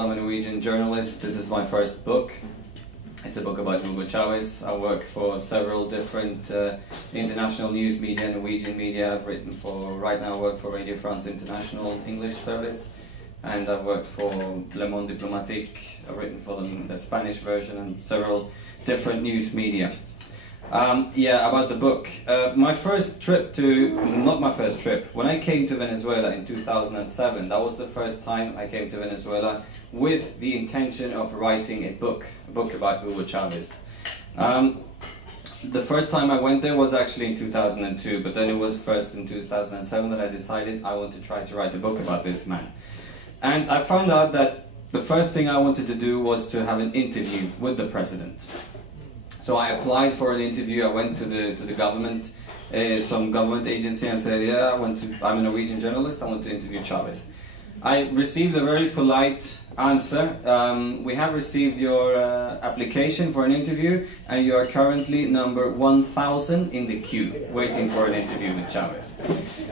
I'm a Norwegian journalist. This is my first book. It's a book about Hugo Chávez. I work for several different international news media, Norwegian media. I've written for, right now I work for Radio France International English service, and I've worked for Le Monde Diplomatique. I've written for them the Spanish version and several different news media. Yeah, about the book. My first trip to, not my first trip, when I came to Venezuela in 2007, that was the first time I came to Venezuela with the intention of writing a book about Hugo Chávez. The first time I went there was actually in 2002, but then it was first in 2007 that I decided I want to try to write a book about this man. And I found out that the first thing I wanted to do was to have an interview with the president. So I applied for an interview. I went to the government, some government agency, and said, yeah, I'm a Norwegian journalist, I want to interview Chávez. I received a very polite answer. We have received your application for an interview, and you are currently number 1000 in the queue, waiting for an interview with Chávez.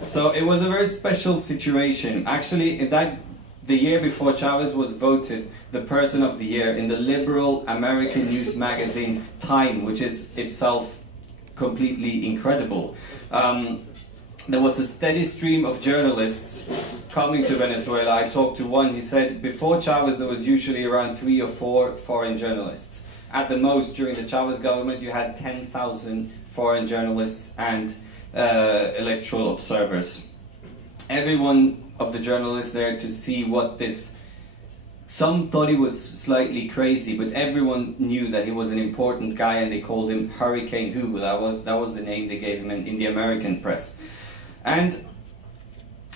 So it was a very special situation. Actually, the year before, Chávez was voted the Person of the Year in the liberal American news magazine Time, which is itself completely incredible. There was a steady stream of journalists coming to Venezuela. I talked to one, he said before Chávez there was usually around 3 or 4 foreign journalists. At the most, during the Chávez government, you had 10,000 foreign journalists and electoral observers. Everyone of the journalists there to see what this, some thought he was slightly crazy, but everyone knew that he was an important guy, and they called him Hurricane Hugo. That was the name they gave him in the American press. And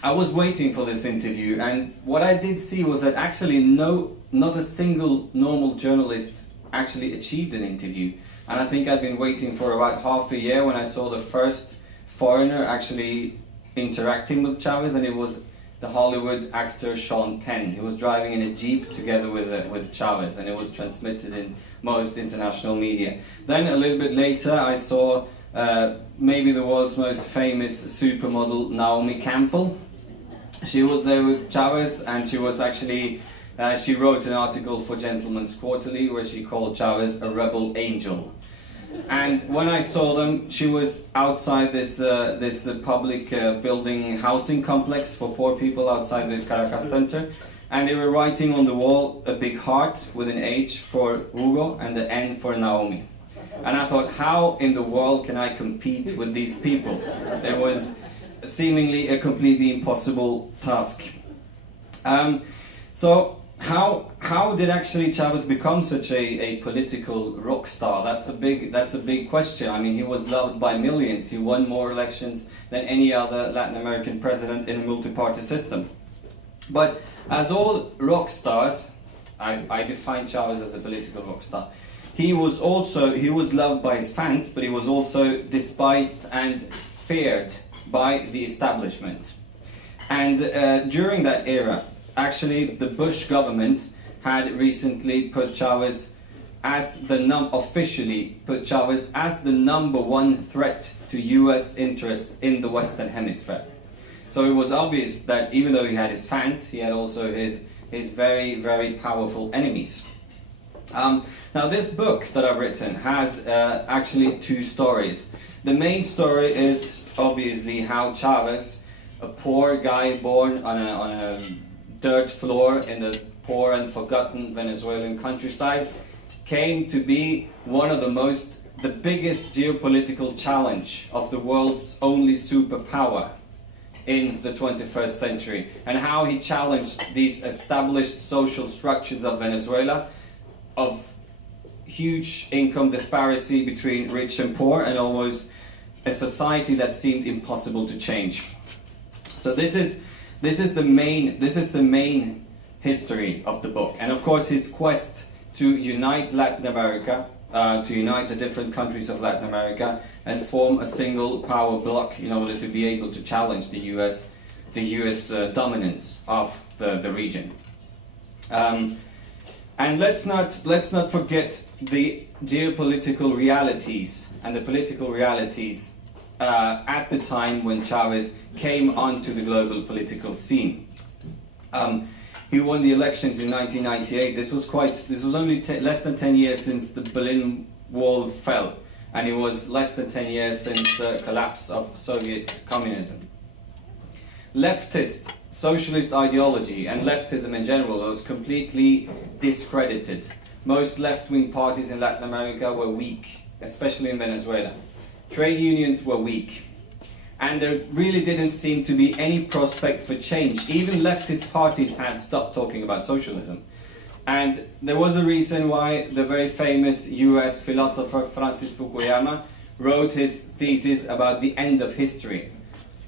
I was waiting for this interview, and what I did see was that actually not a single normal journalist actually achieved an interview. And I think I'd been waiting for about half a year when I saw the first foreigner actually interacting with Chávez, and it was the Hollywood actor Sean Penn. He was driving in a Jeep together with Chávez, and it was transmitted in most international media. Then a little bit later I saw maybe the world's most famous supermodel, Naomi Campbell. She was there with Chávez, and she was actually, she wrote an article for Gentleman's Quarterly where she called Chávez a rebel angel. And when I saw them, she was outside this public building housing complex for poor people outside the Caracas center, and they were writing on the wall a big heart with an H for Hugo and the N for Naomi. And I thought, how in the world can I compete with these people? It was seemingly a completely impossible task. So how did actually Chávez become such a political rock star? That's a big question. I mean, he was loved by millions. He won more elections than any other Latin American president in a multi-party system. But as all rock stars, I define Chávez as a political rock star. He was loved by his fans, but he was also despised and feared by the establishment. And during that era, actually, the Bush government had recently put Chávez as officially put Chávez as the #1 threat to US interests in the Western Hemisphere. So it was obvious that even though he had his fans, he had also his very, very powerful enemies. Now this book that I've written has actually 2 stories. The main story is obviously how Chávez, a poor guy born on a dirt floor in the poor and forgotten Venezuelan countryside, came to be one of the biggest geopolitical challenge of the world's only superpower in the 21st century, and how he challenged these established social structures of Venezuela, of huge income disparity between rich and poor, and almost a society that seemed impossible to change. So this is the main history of the book, and of course his quest to unite Latin America, to unite the different countries of Latin America and form a single power bloc in order to be able to challenge the US dominance of the region. And let's not forget the geopolitical realities and the political realities at the time when Chávez came onto the global political scene. He won the elections in 1998. This was only less than 10 years since the Berlin Wall fell, and it was less than 10 years since the collapse of Soviet communism. Leftist, socialist ideology and leftism in general was completely discredited. Most left-wing parties in Latin America were weak, especially in Venezuela. Trade unions were weak. And there really didn't seem to be any prospect for change. Even leftist parties had stopped talking about socialism. And there was a reason why the very famous US philosopher Francis Fukuyama wrote his thesis about the end of history.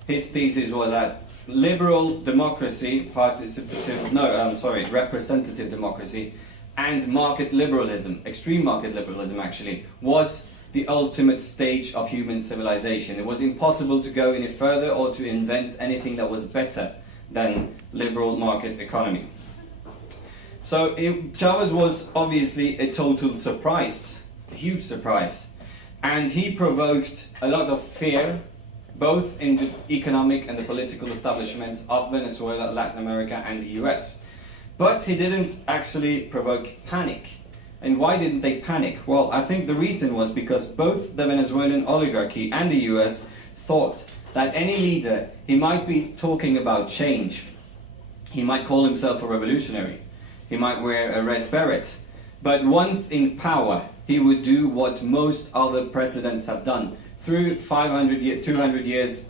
His thesis was that liberal democracy, representative democracy, and market liberalism, extreme market liberalism actually, was the ultimate stage of human civilization. It was impossible to go any further or to invent anything that was better than liberal market economy. So Chávez was obviously a total surprise, a huge surprise, and he provoked a lot of fear both in the economic and the political establishment of Venezuela, Latin America and the US. But he didn't actually provoke panic. And why didn't they panic? Well, I think the reason was because both the Venezuelan oligarchy and the US thought that any leader, he might be talking about change. He might call himself a revolutionary. He might wear a red beret. But once in power, he would do what most other presidents have done through 200 years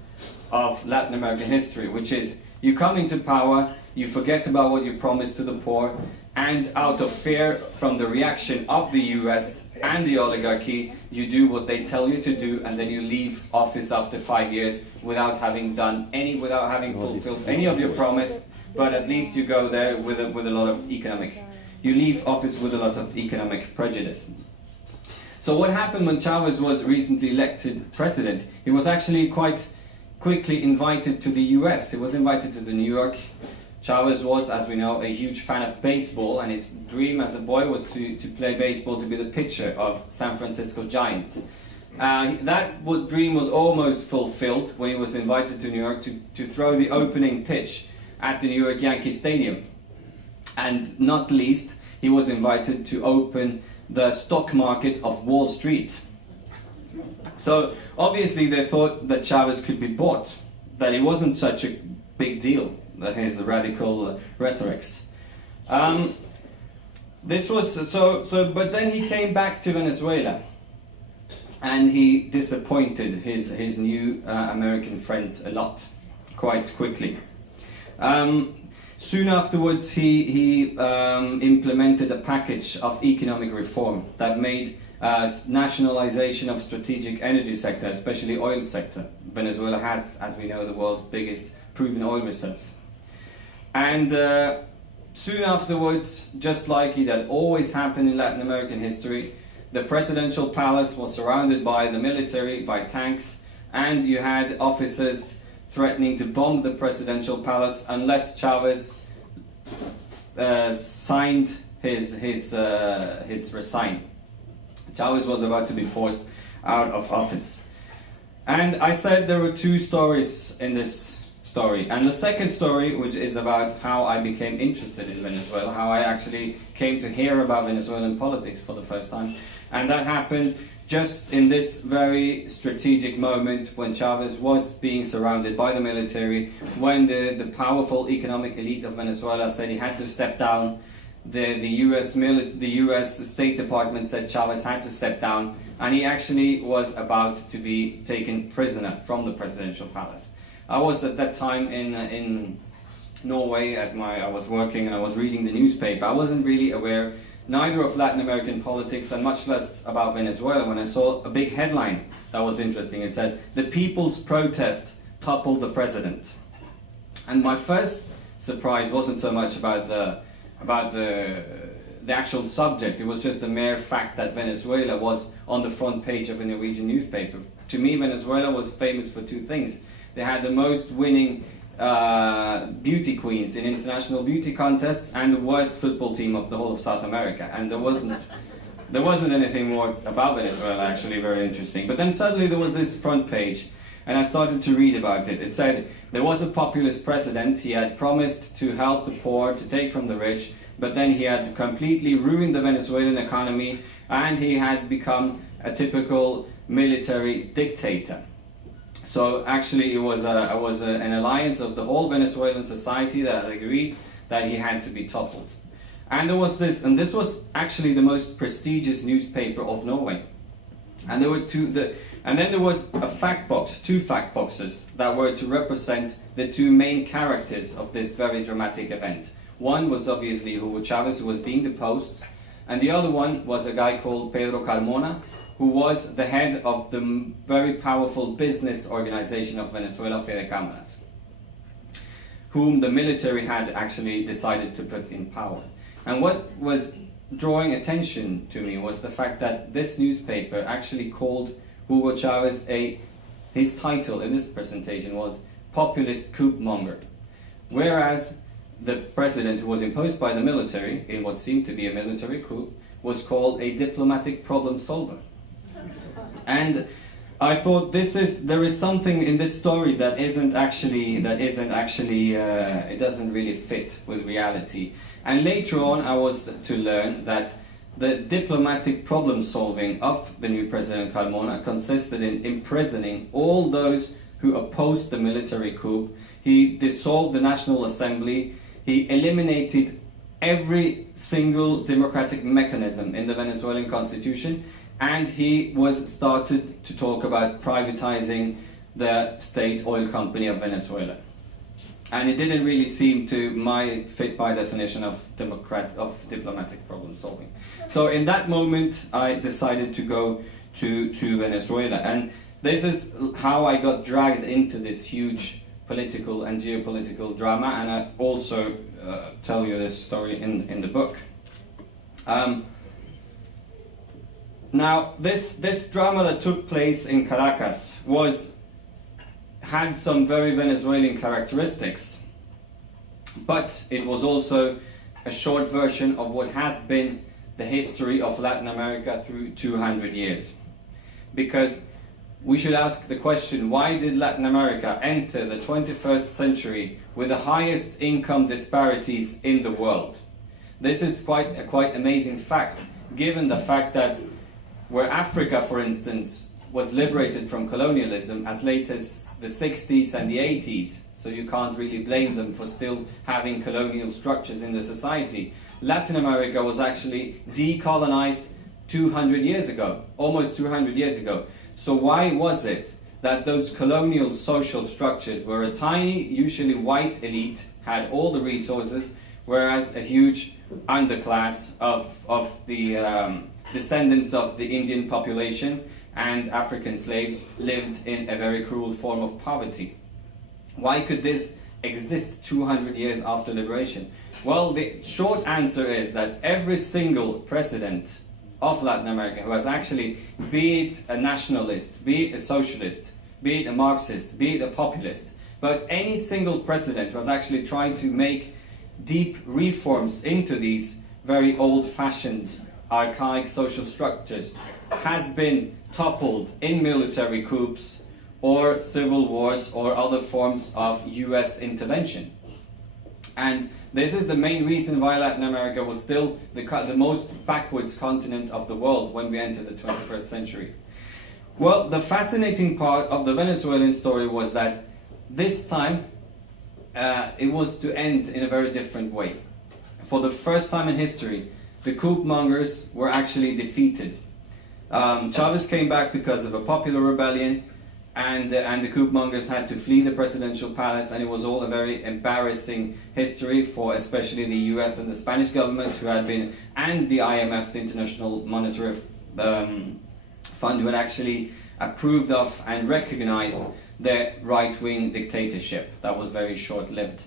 of Latin American history, which is you come into power, you forget about what you promised to the poor, and out of fear from the reaction of the US and the oligarchy, you do what they tell you to do, and then you leave office after 5 years without having fulfilled any of your promise, but at least you go there with a lot of you leave office with a lot of economic prejudice. So what happened when Chávez was recently elected president? He was actually quite quickly invited to the US. He was invited to New York. Chávez was, as we know, a huge fan of baseball, and his dream as a boy was to play baseball, to be the pitcher of San Francisco Giants. That dream was almost fulfilled when he was invited to New York to throw the opening pitch at the New York Yankee Stadium. And not least, he was invited to open the stock market of Wall Street. So obviously they thought that Chávez could be bought, that it wasn't such a big deal, that his radical rhetorics. This was but then he came back to Venezuela, and he disappointed his new American friends a lot, quite quickly. Soon afterwards, he implemented a package of economic reform that made nationalization of strategic energy sector, especially oil sector. Venezuela has, as we know, the world's biggest proven oil reserves. And soon afterwards, just like it had always happened in Latin American history, the presidential palace was surrounded by the military, by tanks, and you had officers threatening to bomb the presidential palace unless Chávez signed his resign. Chávez was about to be forced out of office. And I said there were two stories in this story. And the second story, which is about how I became interested in Venezuela, how I actually came to hear about Venezuelan politics for the first time. And that happened just in this very strategic moment when Chávez was being surrounded by the military, when the powerful economic elite of Venezuela said he had to step down. The US State Department said Chávez had to step down, and he actually was about to be taken prisoner from the presidential palace. I was at that time in Norway I was working and I was reading the newspaper. I wasn't really aware neither of Latin American politics and much less about Venezuela when I saw a big headline that was interesting. It said, "The People's Protest Toppled the President." And my first surprise wasn't so much about the actual subject. It was just the mere fact that Venezuela was on the front page of a Norwegian newspaper. To me, Venezuela was famous for two things. They had the most winning beauty queens in international beauty contests and the worst football team of the whole of South America. And there wasn't anything more about Venezuela actually very interesting. But then suddenly there was this front page. and I started to read about it. It said there was a populist president. He had promised to help the poor, to take from the rich, but then he had completely ruined the Venezuelan economy, and he had become a typical military dictator. So actually it was an alliance of the whole Venezuelan society that agreed that he had to be toppled. And there was this, and this was actually the most prestigious newspaper of Norway. And there were and then there was a fact box, 2 fact boxes that were to represent the 2 main characters of this very dramatic event. One was obviously Hugo Chávez, who was being deposed, and the other one was a guy called Pedro Carmona, who was the head of the very powerful business organization of Venezuela, Fede Cámaras, whom the military had actually decided to put in power. And what was drawing attention to me was the fact that this newspaper actually called Hugo Chávez his title in this presentation was populist coup monger, whereas the president who was imposed by the military in what seemed to be a military coup was called a diplomatic problem solver. And I thought there is something in this story that isn't actually it doesn't really fit with reality. And later on I was to learn that the diplomatic problem solving of the new President Carmona consisted in imprisoning all those who opposed the military coup. He dissolved the National Assembly. He eliminated every single democratic mechanism in the Venezuelan constitution, and he started to talk about privatizing the state oil company of Venezuela. And it didn't really seem to fit my definition of diplomatic problem solving. So in that moment I decided to go to Venezuela, and this is how I got dragged into this huge political and geopolitical drama, and I also tell you this story in the book. Now, this drama that took place in Caracas had some very Venezuelan characteristics, but it was also a short version of what has been the history of Latin America through 200 years. Because we should ask the question, why did Latin America enter the 21st century with the highest income disparities in the world? This is quite amazing fact, given the fact that where Africa, for instance, was liberated from colonialism as late as the 60s and the 80s, so you can't really blame them for still having colonial structures in the society. Latin America was actually decolonized 200 years ago, almost 200 years ago. So why was it that those colonial social structures, where a tiny, usually white elite had all the resources, whereas a huge underclass of the descendants of the Indian population and African slaves lived in a very cruel form of poverty? Why could this exist 200 years after liberation? Well, the short answer is that every single president of Latin America who has actually, be it a nationalist, be it a socialist, be it a Marxist, be it a populist, but any single president who has actually tried to make deep reforms into these very old-fashioned, archaic social structures has been toppled in military coups or civil wars or other forms of US intervention. And this is the main reason why Latin America was still the most backwards continent of the world when we entered the 21st century. Well, the fascinating part of the Venezuelan story was that this time it was to end in a very different way. For the first time in history, the coup mongers were actually defeated. Chavez came back because of a popular rebellion, and the coup mongers had to flee the presidential palace, and it was all a very embarrassing history for especially the US and the Spanish government who had been, and the IMF, the International Monetary Fund, who had actually approved of and recognized the right-wing dictatorship that was very short-lived.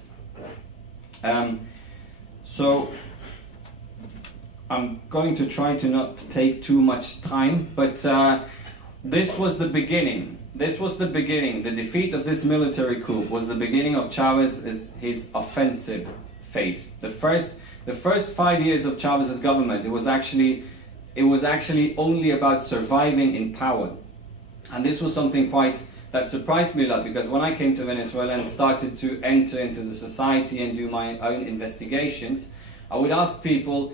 So I'm going to try to not take too much time, but this was the beginning. This was the beginning. The defeat of this military coup was the beginning of Chávez's his offensive phase. The first 5 years of Chávez's government, it was actually only about surviving in power, and this was something quite that surprised me a lot, because when I came to Venezuela and started to enter into the society and do my own investigations, I would ask people,